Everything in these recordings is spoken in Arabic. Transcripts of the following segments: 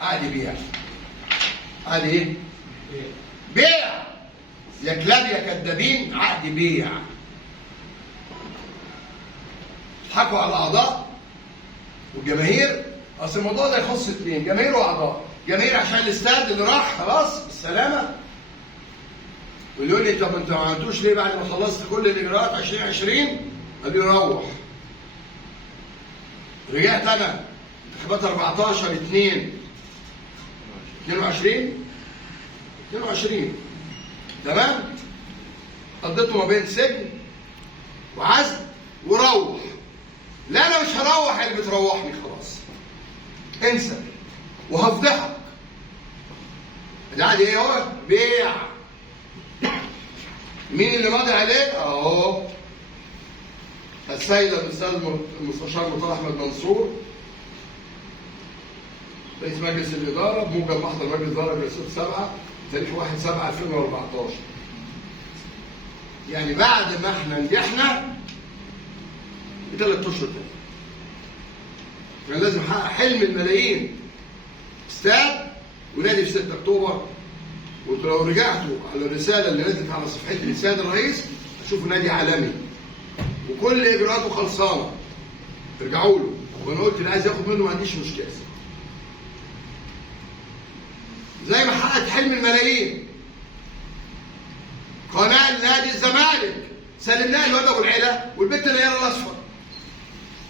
عقد بيع. عقد ايه؟ بيع. يا كلاب يا كدابين، عقد بيع. تضحكوا على الاعضاء والجماهير. اصل الموضوع ده يخص اثنين، جماهير واعضاء. جماهير عشان الاستاد اللي راح خلاص بالسلامه، واللي يقول لي طب انتوا ما عملتوش ليه بعد ما خلصت كل الاجراءات 2020؟ قال لي روح. رجعت انا انتخابات 14 2 22 تمام؟ قضيته ما بين سجن وعزل وروح. لا انا مش هروح اللي بتروحني خلاص، انسى وهفضحك. ده عادي ايه هو؟ بيع. مين اللي ماضي عليه؟ اهو السيد الاستاذ المستشار مرتضى احمد منصور رئيس مجلس الاداره بموجب محضر مجلس الاداره برئاسه 7 تاريخ 1/7/2014. يعني بعد ما احنا نجحنا ب3 اشهر تاني. كان لازم نحقق حلم الملايين، استاد ونادي في 6 اكتوبر. وانتوا لو رجعتوا على الرساله اللي نزلت على صفحتي للسيد الرئيس هتشوفوا نادي عالمي وكل اجراءاته خلصانه، ترجعوا له. وانا قلت اللي عايز ياخد منه ما عنديش مشكله. زي ما حققت حلم الملايين، قناه لنادي الزمالك سلمناها الواد ابو العلا والبت النيار الاصفر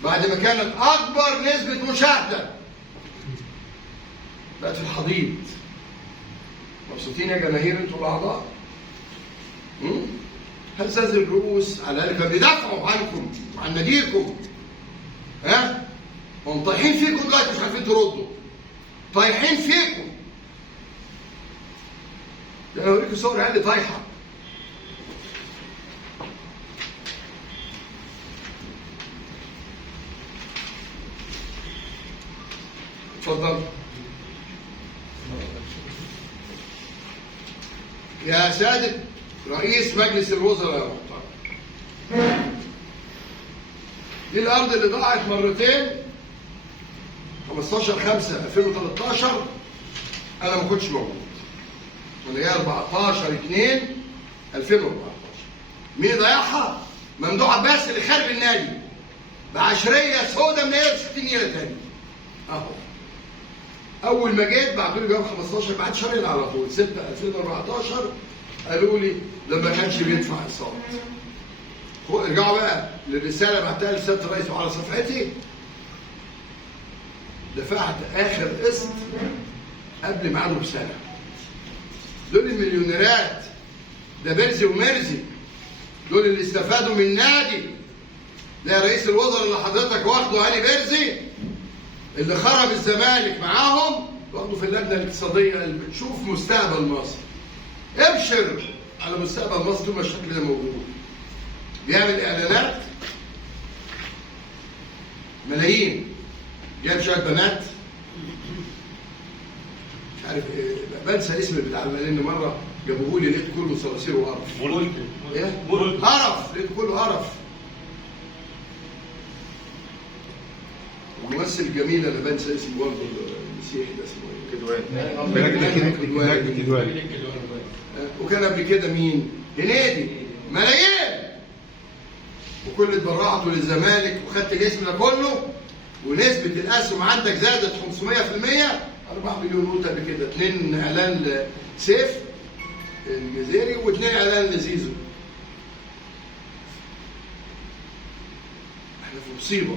بعد ما كانت اكبر نسبه مشاهده، بقت في الحضيض. مبسوطين يا جماهير انتوا الاعضاء؟ هزاز الرؤوس على الاقل كانوا بيدافعوا عنكم وعن ناديكم. ها؟ هم طايحين فيكم دلوقتي مش عارفين تردوا. طايحين فيكم. ده انا اوريكم صور عيال طايحه. اتفضل. يا سادة رئيس مجلس الوزراء يا محترم، دي الأرض اللي ضاعت مرتين 15/5/2013. أنا ما كنتش موجود. اللي هي 14/2/2014. مين ضيعها؟ ممدوح عباس اللي خارب النادي بعشرية سودة من 60 نيلة تاني. أهو. أول ما جيت بعتوا لي جواب 15 بعد شهرين على طول 6/2014 قالوا لي ده ما كانش بيدفع اقساط. ارجعوا بقى للرسالة بعتها لسيادة الرئيس وعلى صفحتي. دفعت آخر قسط قبل ميعاده بسنة. دول المليونيرات، ده بيرزي ومرزي، دول اللي استفادوا من النادي. ده رئيس الوزراء اللي حضرتك واخده هاني بيرزي اللي خرب الزمالك معاهم، واخده في اللجنه الاقتصاديه اللي بتشوف مستقبل مصر. ابشر على مستقبل مصر طول ما الشكل ده موجود. بيعمل اعلانات ملايين، جاب شويه بنات مش عارف ايه، بنسى اسم بتاع لان مره جابوه لي لقيت كله صراصير وقرف. ايه؟ قرف، لقيت كله قرف. الممثل الجميل انا بنسى اسمه برضه المسيحي ده اسمه كدواني. وكان قبل كده مين؟ هنيدي. ملايين. وكل اتبرعتوا للزمالك وخدت الاسم ده كله، ونسبه الاسهم عندك زادت 500%. 4 مليون قلت قبل كده. 2 اعلان لسيف الجزيري و2 اعلان لزيزو. احنا في مصيبه.